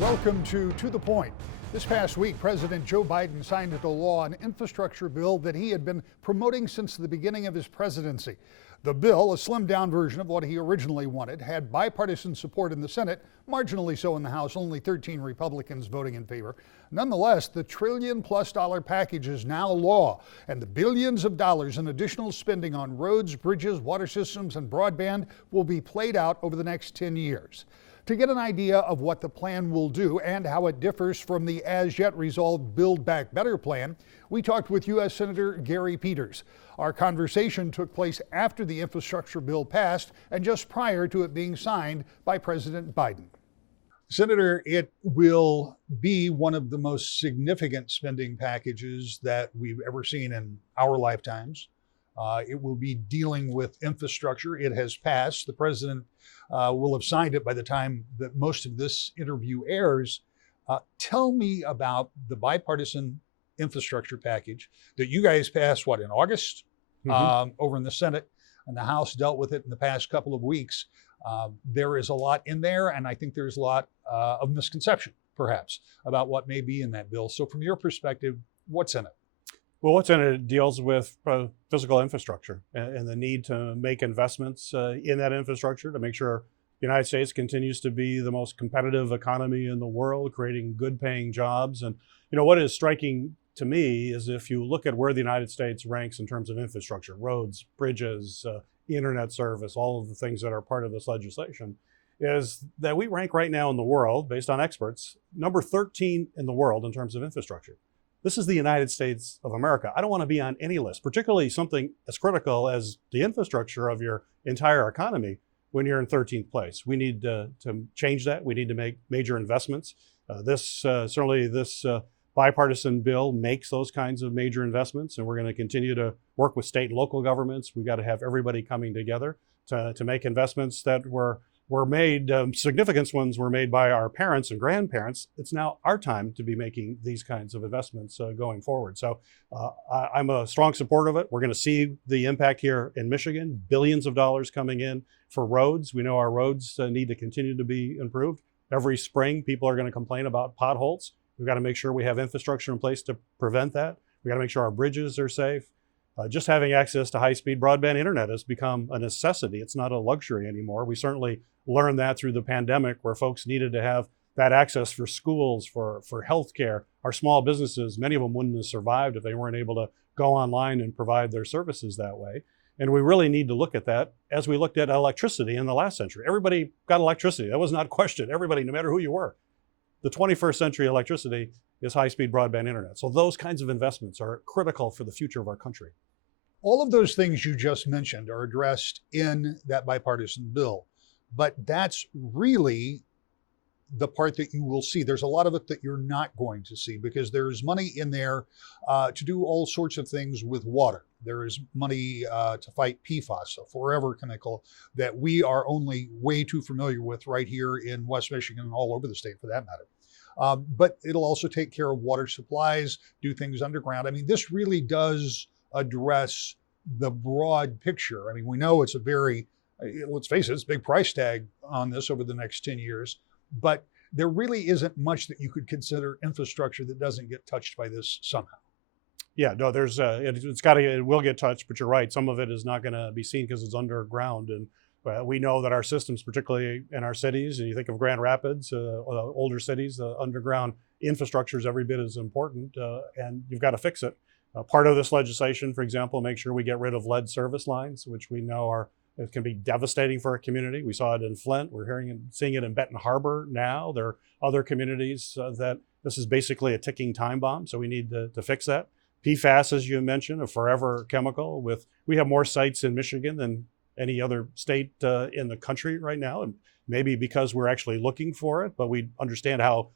Welcome to the Point. This past week, President Joe Biden signed into law an infrastructure bill that he had been promoting since the beginning of his presidency. The bill, a slimmed-down version of what he originally wanted, had bipartisan support in the Senate, marginally so in the House, only 13 Republicans voting in favor. Nonetheless, the trillion-plus dollar package is now law, and the billions of dollars in additional spending on roads, bridges, water systems, and broadband will be played out over the next 10 years. To get an idea of what the plan will do and how it differs from the as-yet resolved Build Back Better plan, we talked with U.S. Senator Gary Peters. Our conversation took place after the infrastructure bill passed and just prior to it being signed by President Biden. Senator, it will be one of the most significant spending packages that we've ever seen in our lifetimes. It will be dealing with infrastructure. It has passed. The president will have signed it by the time that most of this interview airs. Tell me about the bipartisan infrastructure package that you guys passed, in August, over in the Senate, and the House dealt with it in the past couple of weeks. There is a lot in there, and I think there's a lot of misconception, perhaps, about what may be in that bill. So from your perspective, what's in it? Well, what's in it deals with physical infrastructure and the need to make investments in that infrastructure to make sure the United States continues to be the most competitive economy in the world, creating good paying jobs. And what is striking to me is if you look at where the United States ranks in terms of infrastructure, roads, bridges, internet service, all of the things that are part of this legislation, is that we rank right now in the world, based on experts, number 13 in the world in terms of infrastructure. This is the United States of America. I don't want to be on any list, particularly something as critical as the infrastructure of your entire economy when you're in 13th place. We need to change that. We need to make major investments. This bipartisan bill makes those kinds of major investments, and we're going to continue to work with state and local governments. We've got to have everybody coming together to make investments that were made, significant ones were made by our parents and grandparents. It's now our time to be making these kinds of investments going forward. So I'm a strong supporter of it. We're going to see the impact here in Michigan, billions of dollars coming in for roads. We know our roads need to continue to be improved. Every spring, people are going to complain about potholes. We've got to make sure we have infrastructure in place to prevent that. We've got to make sure our bridges are safe. Just having access to high-speed broadband internet has become a necessity. It's not a luxury anymore. We certainly learned that through the pandemic, where folks needed to have that access for schools, for healthcare. Our small businesses, many of them wouldn't have survived if they weren't able to go online and provide their services that way. And we really need to look at that as we looked at electricity in the last century. Everybody got electricity. That was not a question. Everybody, no matter who you were. The 21st century electricity is high-speed broadband internet. So those kinds of investments are critical for the future of our country. All of those things you just mentioned are addressed in that bipartisan bill, but that's really the part that you will see. There's a lot of it that you're not going to see because there's money in there to do all sorts of things with water. There is money to fight PFAS, a forever chemical that we are only way too familiar with right here in West Michigan and all over the state for that matter. But it'll also take care of water supplies, do things underground. I mean, this really does address the broad picture. I mean, we know it's a very, let's face it, it's a big price tag on this over the next 10 years, but there really isn't much that you could consider infrastructure that doesn't get touched by this somehow. Yeah, no, there's it will get touched, but you're right. Some of it is not going to be seen because it's underground. And we know that our systems, particularly in our cities, and you think of Grand Rapids, older cities, the underground infrastructure is every bit as important, and you've got to fix it. Part of this legislation, for example, make sure we get rid of lead service lines, which we know it can be devastating for a community. We saw it in Flint. We're seeing it in Benton Harbor now. There are other communities that this is basically a ticking time bomb, so we need to fix that. PFAS, as you mentioned, a forever chemical. We have more sites in Michigan than any other state in the country right now, and maybe because we're actually looking for it, but we understand how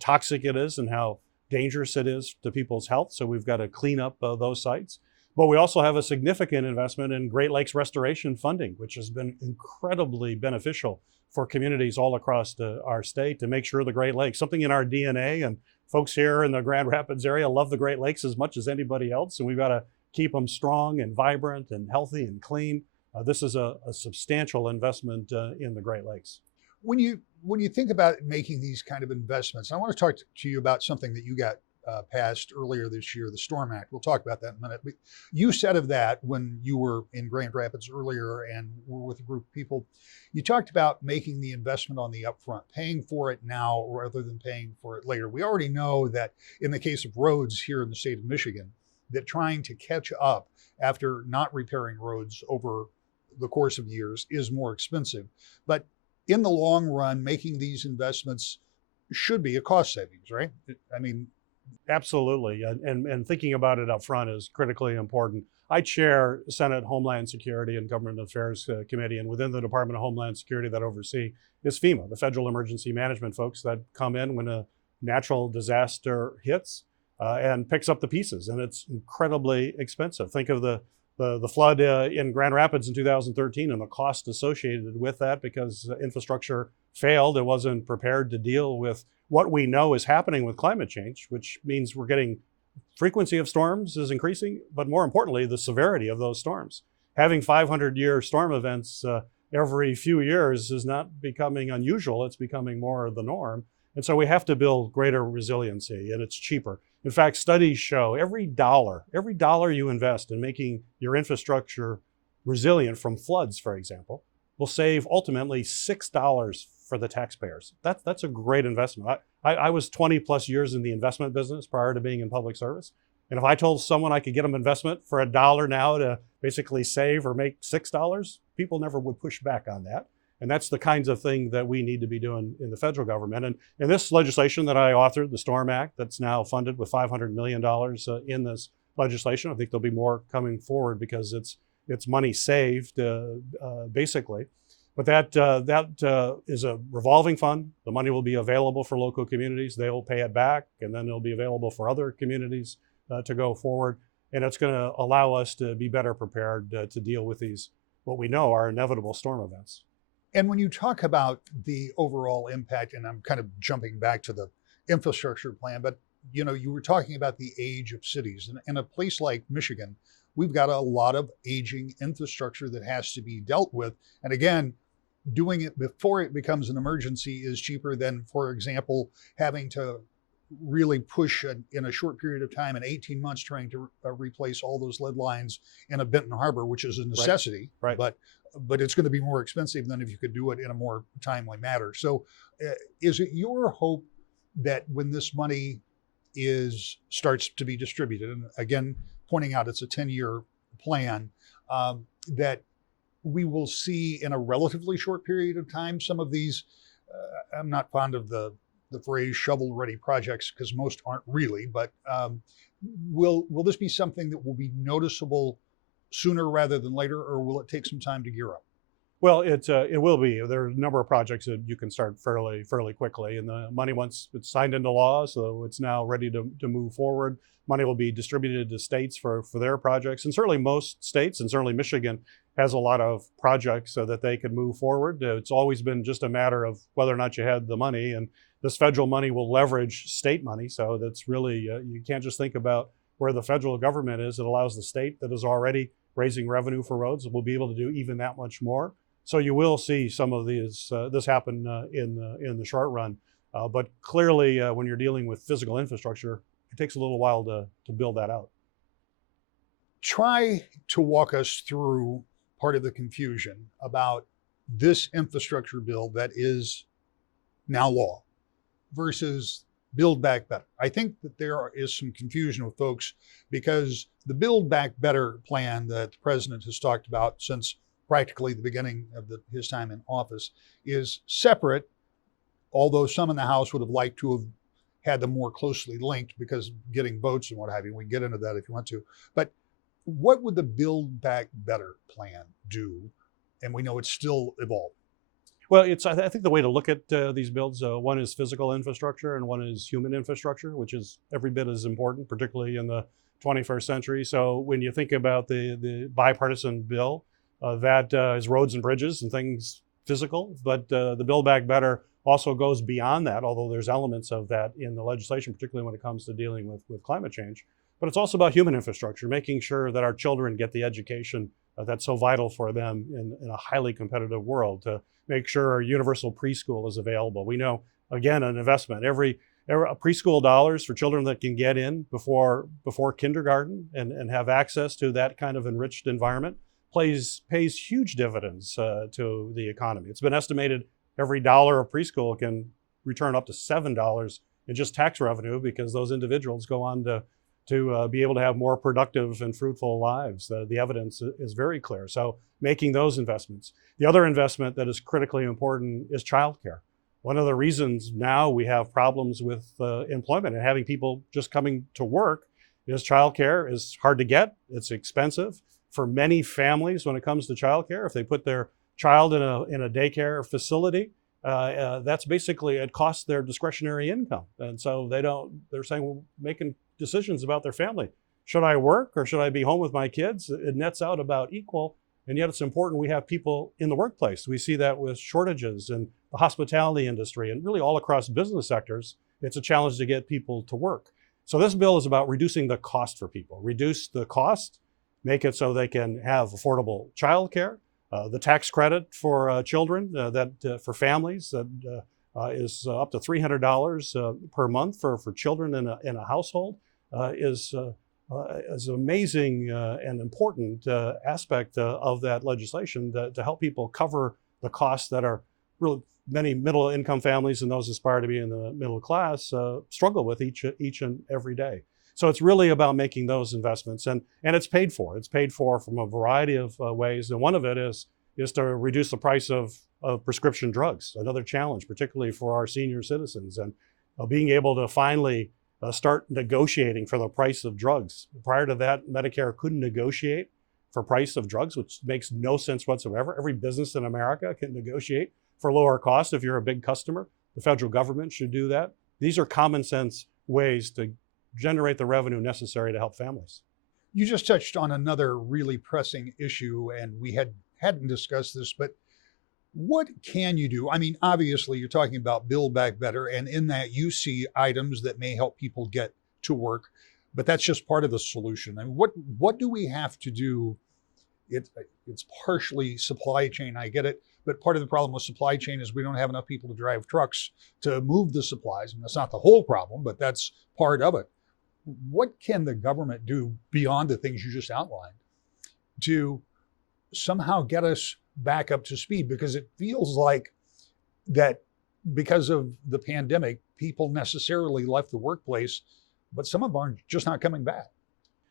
toxic it is and how dangerous it is to people's health. So we've got to clean up those sites. But we also have a significant investment in Great Lakes restoration funding, which has been incredibly beneficial for communities all across our state to make sure the Great Lakes, something in our DNA, and folks here in the Grand Rapids area love the Great Lakes as much as anybody else. And we've got to keep them strong and vibrant and healthy and clean. This is a substantial investment in the Great Lakes. When you when you think about making these kind of investments, I want to talk to you about something that you got passed earlier this year, the Storm Act. We'll talk about that in a minute. But you said of that when you were in Grand Rapids earlier and were with a group of people, you talked about making the investment on the upfront, paying for it now rather than paying for it later. We already know that in the case of roads here in the state of Michigan, that trying to catch up after not repairing roads over the course of years is more expensive. But in the long run, making these investments should be a cost savings, right? I mean, Absolutely, and thinking about it up front is critically important. I chair Senate Homeland Security and Government Affairs Committee, and within the Department of Homeland Security that oversee is FEMA, the Federal Emergency Management folks that come in when a natural disaster hits and picks up the pieces, and it's incredibly expensive. Think of the flood in Grand Rapids in 2013 and the cost associated with that because infrastructure failed. It wasn't prepared to deal with what we know is happening with climate change, which means we're getting frequency of storms is increasing, but more importantly, the severity of those storms. Having 500-year storm events every few years is not becoming unusual. It's becoming more the norm. And so we have to build greater resiliency, and it's cheaper. In fact, studies show every dollar you invest in making your infrastructure resilient from floods, for example, will save ultimately $6 for the taxpayers. That's a great investment. I was 20 plus years in the investment business prior to being in public service. And if I told someone I could get them investment for $1 now to basically save or make $6, people never would push back on that. And that's the kinds of thing that we need to be doing in the federal government. And in this legislation that I authored, the Storm Act, that's now funded with $500 million in this legislation. I think there'll be more coming forward because it's money saved, basically. But that is a revolving fund. The money will be available for local communities. They will pay it back, and then it'll be available for other communities to go forward. And it's going to allow us to be better prepared to deal with these, what we know are inevitable storm events. And when you talk about the overall impact, and I'm kind of jumping back to the infrastructure plan, but you were talking about the age of cities. And in a place like Michigan, we've got a lot of aging infrastructure that has to be dealt with. And again, doing it before it becomes an emergency is cheaper than, for example, having to really push in a short period of time, in 18 months, trying to replace all those lead lines in a Benton Harbor, which is a necessity. Right. But it's going to be more expensive than if you could do it in a more timely manner. So is it your hope that when this money starts to be distributed, and again, pointing out it's a 10-year plan, that we will see in a relatively short period of time some of these, I'm not fond of the phrase shovel-ready projects because most aren't really, but will this be something that will be noticeable sooner rather than later, or will it take some time to gear up? Well, it will be. There are a number of projects that you can start fairly quickly, and the money, once it's signed into law, so it's now ready to move forward. Money will be distributed to states for their projects, and certainly most states, and certainly Michigan, has a lot of projects so that they can move forward. It's always been just a matter of whether or not you had the money, and this federal money will leverage state money, so that's really, you can't just think about where the federal government is. It allows the state that is already raising revenue for roads will be able to do even that much more. So you will see some of these this happen in the short run, but clearly when you're dealing with physical infrastructure, it takes a little while to build that out. Try to walk us through part of the confusion about this infrastructure bill that is now law versus Build Back Better. I think that there is some confusion with folks because the Build Back Better plan that the president has talked about since practically the beginning of his time in office is separate, although some in the House would have liked to have had them more closely linked because getting votes and what have you. We can get into that if you want to. But what would the Build Back Better plan do? And we know it's still evolving. Well, I think the way to look at these builds, one is physical infrastructure and one is human infrastructure, which is every bit as important, particularly in the 21st century. So when you think about the bipartisan bill, that is roads and bridges and things physical, but the Build Back Better also goes beyond that, although there's elements of that in the legislation, particularly when it comes to dealing with climate change. But it's also about human infrastructure, making sure that our children get the education that's so vital for them in a highly competitive world, to make sure universal preschool is available. We know, again, an investment. Every preschool dollars for children that can get in before kindergarten and have access to that kind of enriched environment pays huge dividends to the economy. It's been estimated every dollar of preschool can return up to $7 in just tax revenue, because those individuals go on to be able to have more productive and fruitful lives. The evidence is very clear. So making those investments. The other investment that is critically important is childcare. One of the reasons now we have problems with employment and having people just coming to work is childcare is hard to get. It's expensive for many families when it comes to childcare. If they put their child in a daycare facility, that's basically, it costs their discretionary income. And so they're saying, well, making decisions about their family. Should I work or should I be home with my kids? It nets out about equal. And yet it's important we have people in the workplace. We see that with shortages in the hospitality industry and really all across business sectors. It's a challenge to get people to work. So this bill is about reducing the cost for people. Reduce the cost, make it so they can have affordable childcare. The tax credit for children, for families, that is up to $300 per month for children in a household, is an amazing and important aspect of that legislation to help people cover the costs that are really many middle income families and those aspire to be in the middle class struggle with each and every day. So it's really about making those investments, and it's paid for. It's paid for from a variety of ways, and one of it is to reduce the price of prescription drugs, another challenge, particularly for our senior citizens, and being able to finally start negotiating for the price of drugs. Prior to that, Medicare couldn't negotiate for price of drugs, which makes no sense whatsoever. Every business in America can negotiate for lower cost if you're a big customer. The federal government should do that. These are common sense ways to generate the revenue necessary to help families. You just touched on another really pressing issue, and we hadn't discussed this, but what can you do? I mean, obviously you're talking about Build Back Better, and in that you see items that may help people get to work, but that's just part of the solution. I mean, what do we have to do? It's partially supply chain, I get it, but part of the problem with supply chain is we don't have enough people to drive trucks to move the supplies. And that's not the whole problem, but that's part of it. What can the government do beyond the things you just outlined to somehow get us back up to speed? Because it feels like that because of the pandemic, people necessarily left the workplace, but some of them are just not coming back.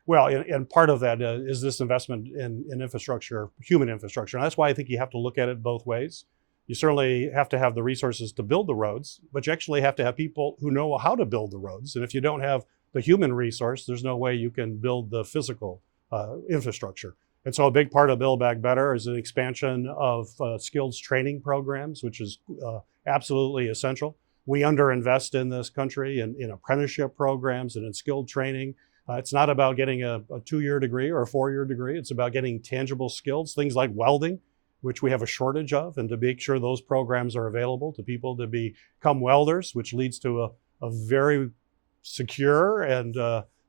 Well, and part of that is this investment in infrastructure, human infrastructure. And that's why I think you have to look at it both ways. You certainly have to have the resources to build the roads, but you actually have to have people who know how to build the roads. And if you don't have the human resource, there's no way you can build the physical infrastructure. And so a big part of Build Back Better is an expansion of skills training programs, which is absolutely essential. We underinvest in this country in apprenticeship programs and in skilled training. It's not about getting a 2-year degree or a 4-year degree. It's about getting tangible skills, things like welding, which we have a shortage of, and to make sure those programs are available to people to become welders, which leads to a very secure and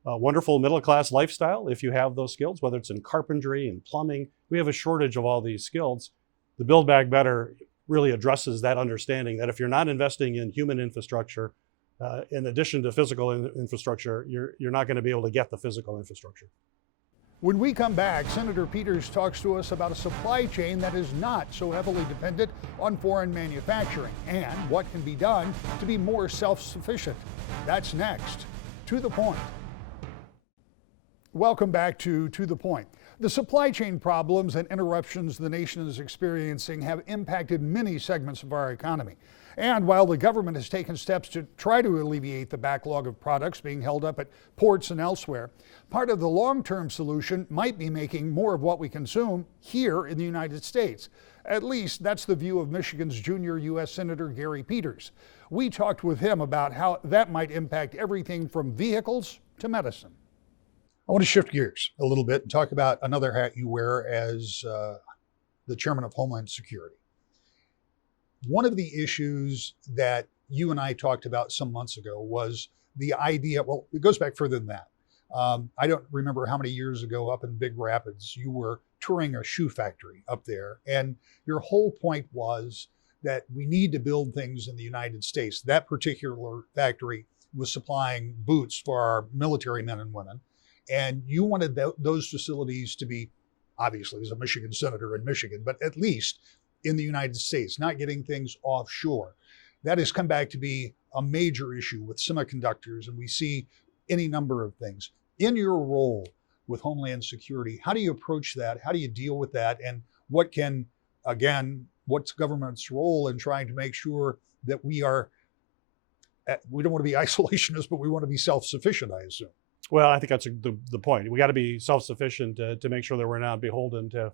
wonderful middle-class lifestyle if you have those skills, whether it's in carpentry and plumbing. We have a shortage of all these skills. The Build Back Better really addresses that understanding that if you're not investing in human infrastructure, in addition to physical infrastructure, you're not going to be able to get the physical infrastructure. When we come back, Senator Peters talks to us about a supply chain that is not so heavily dependent on foreign manufacturing and what can be done to be more self-sufficient. That's next. To the Point. Welcome back to the Point. The supply chain problems and interruptions the nation is experiencing have impacted many segments of our economy. And while the government has taken steps to try to alleviate the backlog of products being held up at ports and elsewhere, part of the long-term solution might be making more of what we consume here in the United States. At least that's the view of Michigan's junior U.S. Senator Gary Peters. We talked with him about how that might impact everything from vehicles to medicine. I want to shift gears a little bit and talk about another hat you wear as the chairman of Homeland Security. One of the issues that you and I talked about some months ago was the idea, well, it goes back further than that. I don't remember how many years ago up in Big Rapids, you were touring a shoe factory up there. And your whole point was that we need to build things in the United States. That particular factory was supplying boots for our military men and women. And you wanted those facilities to be, obviously, as a Michigan senator in Michigan, but at least in the United States, not getting things offshore. That has come back to be a major issue with semiconductors, and we see any number of things. In your role with Homeland Security, how do you approach that? How do you deal with that? And what's government's role in trying to make sure that we don't want to be isolationists, but we want to be self-sufficient, I assume. Well, I think that's the point. We got to be self-sufficient to make sure that we're not beholden to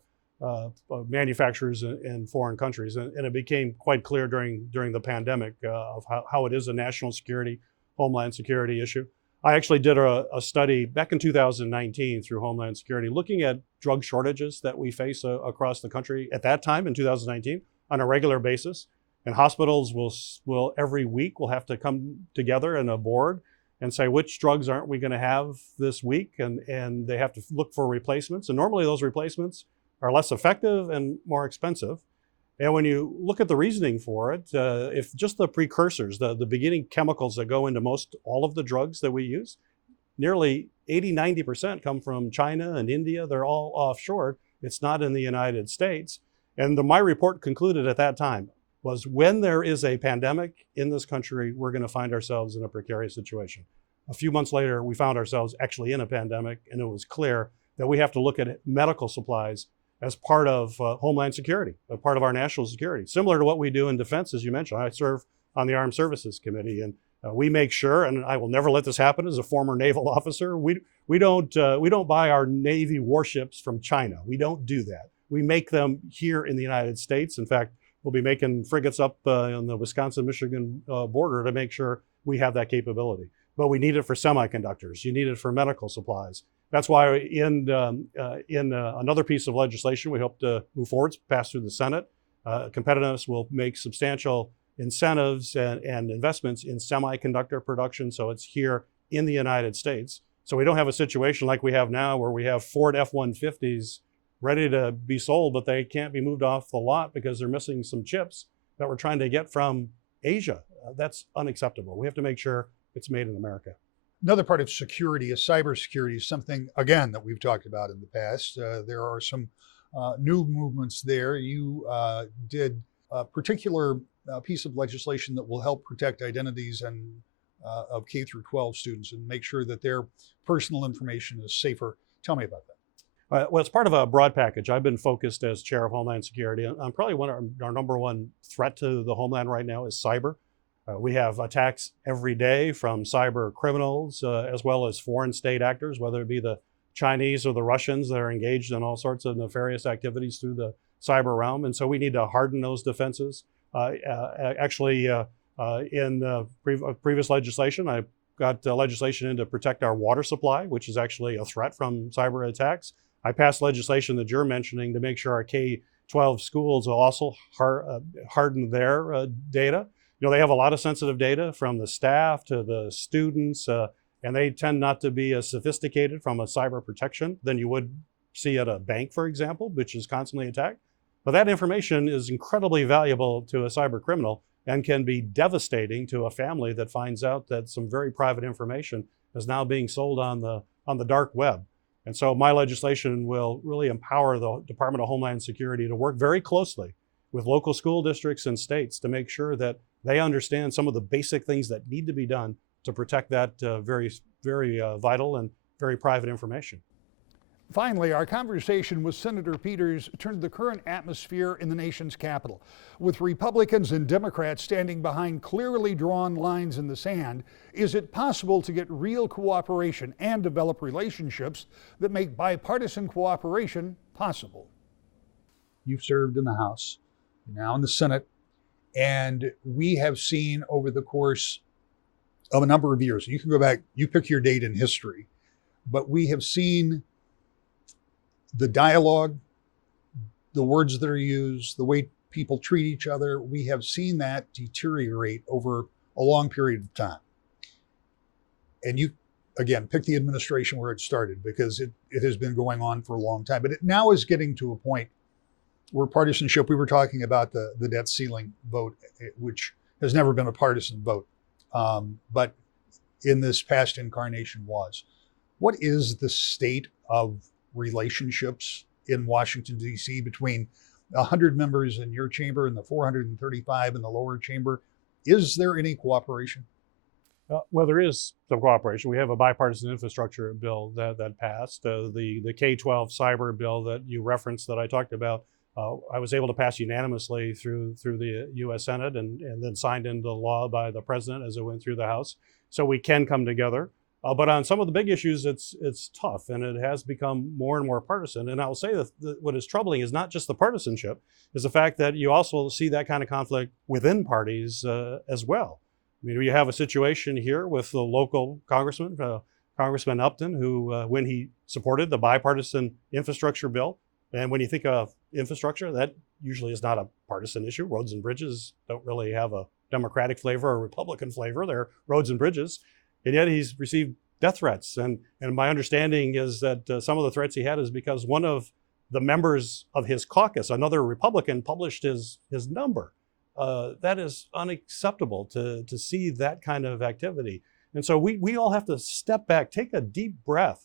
manufacturers in foreign countries. And it became quite clear during the pandemic of how it is a national security, homeland security issue. I actually did a study back in 2019 through Homeland Security, looking at drug shortages that we face across the country at that time in 2019 on a regular basis. And hospitals will every week will have to come together in a board and say, which drugs aren't we going to have this week? And they have to look for replacements. And normally those replacements are less effective and more expensive. And when you look at the reasoning for it, if just the precursors, the beginning chemicals that go into most all of the drugs that we use, nearly 80–90% come from China and India. They're all offshore. It's not in the United States. And my report concluded at that time was, when there is a pandemic in this country, we're going to find ourselves in a precarious situation. A few months later, we found ourselves actually in a pandemic, and it was clear that we have to look at medical supplies as part of Homeland Security, a part of our national security, similar to what we do in defense, as you mentioned. I serve on the Armed Services Committee, and we make sure, and I will never let this happen as a former naval officer, we don't buy our Navy warships from China. We don't do that. We make them here in the United States. In fact, we'll be making frigates up on the Wisconsin-Michigan border to make sure we have that capability. But we need it for semiconductors. You need it for medical supplies. That's why in another piece of legislation we hope to move forward, pass through the Senate, competitiveness will make substantial incentives and investments in semiconductor production, so it's here in the United States. So we don't have a situation like we have now where we have Ford F-150s ready to be sold, but they can't be moved off the lot because they're missing some chips that we're trying to get from Asia. That's unacceptable. We have to make sure it's made in America. Another part of security is cybersecurity, is something, again, that we've talked about in the past. There are some new movements there. You did a particular piece of legislation that will help protect identities of K through 12 students and make sure that their personal information is safer. Tell me about that. Well, it's part of a broad package. I've been focused as chair of Homeland Security on probably our number one threat to the homeland right now is cyber. We have attacks every day from cyber criminals as well as foreign state actors, whether it be the Chinese or the Russians that are engaged in all sorts of nefarious activities through the cyber realm. And so we need to harden those defenses. In previous legislation, I got legislation in to protect our water supply, which is actually a threat from cyber attacks. I passed legislation that you're mentioning to make sure our K-12 schools will also harden their data. You know, they have a lot of sensitive data from the staff to the students, and they tend not to be as sophisticated from a cyber protection than you would see at a bank, for example, which is constantly attacked. But that information is incredibly valuable to a cyber criminal and can be devastating to a family that finds out that some very private information is now being sold on the dark web. And so my legislation will really empower the Department of Homeland Security to work very closely with local school districts and states to make sure that they understand some of the basic things that need to be done to protect that very vital and very private information. Finally, our conversation with Senator Peters turned the current atmosphere in the nation's capital. With Republicans and Democrats standing behind clearly drawn lines in the sand, is it possible to get real cooperation and develop relationships that make bipartisan cooperation possible? You've served in the House, now in the Senate, and we have seen over the course of a number of years, you can go back, you pick your date in history, but we have seen the dialogue, the words that are used, the way people treat each other, we have seen that deteriorate over a long period of time. And you, again, pick the administration where it started, because it has been going on for a long time. But it now is getting to a point were partisanship. We were talking about the debt ceiling vote, which has never been a partisan vote, but in this past incarnation was. What is the state of relationships in Washington, D.C. between 100 members in your chamber and the 435 in the lower chamber? Is there any cooperation? Well, there is some cooperation. We have a bipartisan infrastructure bill that passed. The K-12 cyber bill that you referenced that I talked about, I was able to pass unanimously through the U.S. Senate and then signed into law by the president as it went through the House. So we can come together. But on some of the big issues, it's tough, and it has become more and more partisan. And I'll say that what is troubling is not just the partisanship, is the fact that you also see that kind of conflict within parties as well. I mean, you have a situation here with the local congressman, Congressman Upton, who, when he supported the bipartisan infrastructure bill, and when you think of infrastructure, that usually is not a partisan issue. Roads and bridges don't really have a Democratic flavor or Republican flavor. They're roads and bridges. And yet he's received death threats. And my understanding is that some of the threats he had is because one of the members of his caucus, another Republican, published his number. That is unacceptable to see that kind of activity. And so we all have to step back, take a deep breath,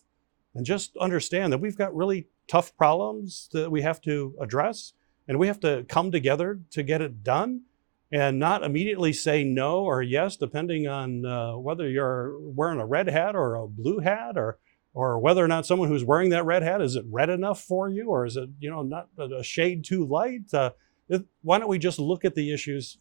and just understand that we've got really tough problems that we have to address, and we have to come together to get it done, and not immediately say no or yes, depending on whether you're wearing a red hat or a blue hat, or whether or not someone who's wearing that red hat, is it red enough for you, or is it, not a shade too light? Why don't we just look at the issues,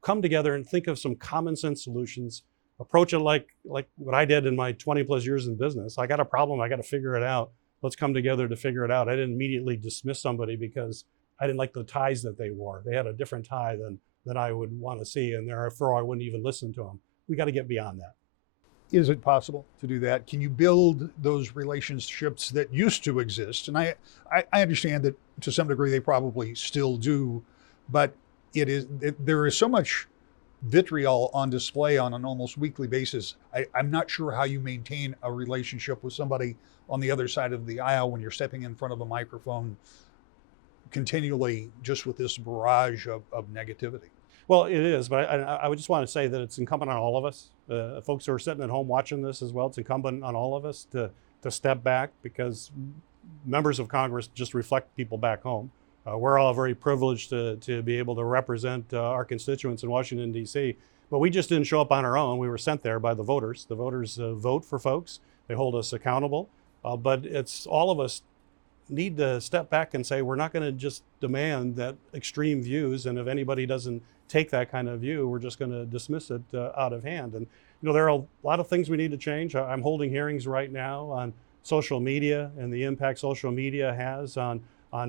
come together and think of some common sense solutions, approach it like what I did in my 20 plus years in business. I got a problem, I got to figure it out. Let's come together to figure it out. I didn't immediately dismiss somebody because I didn't like the ties that they wore. They had a different tie than I would want to see, and therefore I wouldn't even listen to them. We got to get beyond that. Is it possible to do that? Can you build those relationships that used to exist? And I understand that to some degree they probably still do, but there is so much vitriol on display on an almost weekly basis. I'm not sure how you maintain a relationship with somebody on the other side of the aisle when you're stepping in front of a microphone continually just with this barrage of negativity. Well, it is, but I would just want to say that it's incumbent on all of us, folks who are sitting at home watching this as well. It's incumbent on all of us to step back, because members of Congress just reflect people back home. We're all very privileged to be able to represent our constituents in Washington, D.C., but we just didn't show up on our own. We were sent there by the voters. The voters vote for folks. They hold us accountable, but it's all of us need to step back and say, we're not going to just demand that extreme views, and if anybody doesn't take that kind of view, we're just going to dismiss it out of hand. And there are a lot of things we need to change. I'm holding hearings right now on social media and the impact social media has on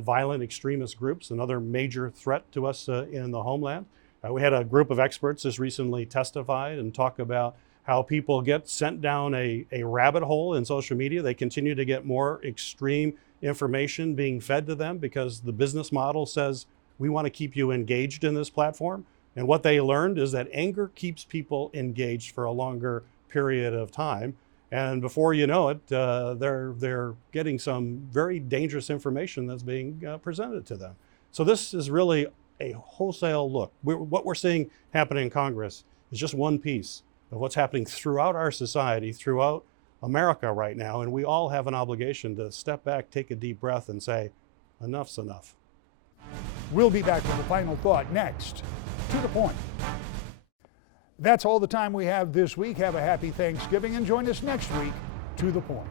violent extremist groups, another major threat to us in the homeland. We had a group of experts just recently testified and talk about how people get sent down a rabbit hole in social media. They continue to get more extreme information being fed to them because the business model says, we want to keep you engaged in this platform. And what they learned is that anger keeps people engaged for a longer period of time. And before you know it, they're getting some very dangerous information that's being presented to them. So this is really a wholesale look. What we're seeing happen in Congress is just one piece of what's happening throughout our society, throughout America right now. And we all have an obligation to step back, take a deep breath, and say, enough's enough. We'll be back with the final thought next. To the point. That's all the time we have this week. Have a happy Thanksgiving and join us next week. To the point.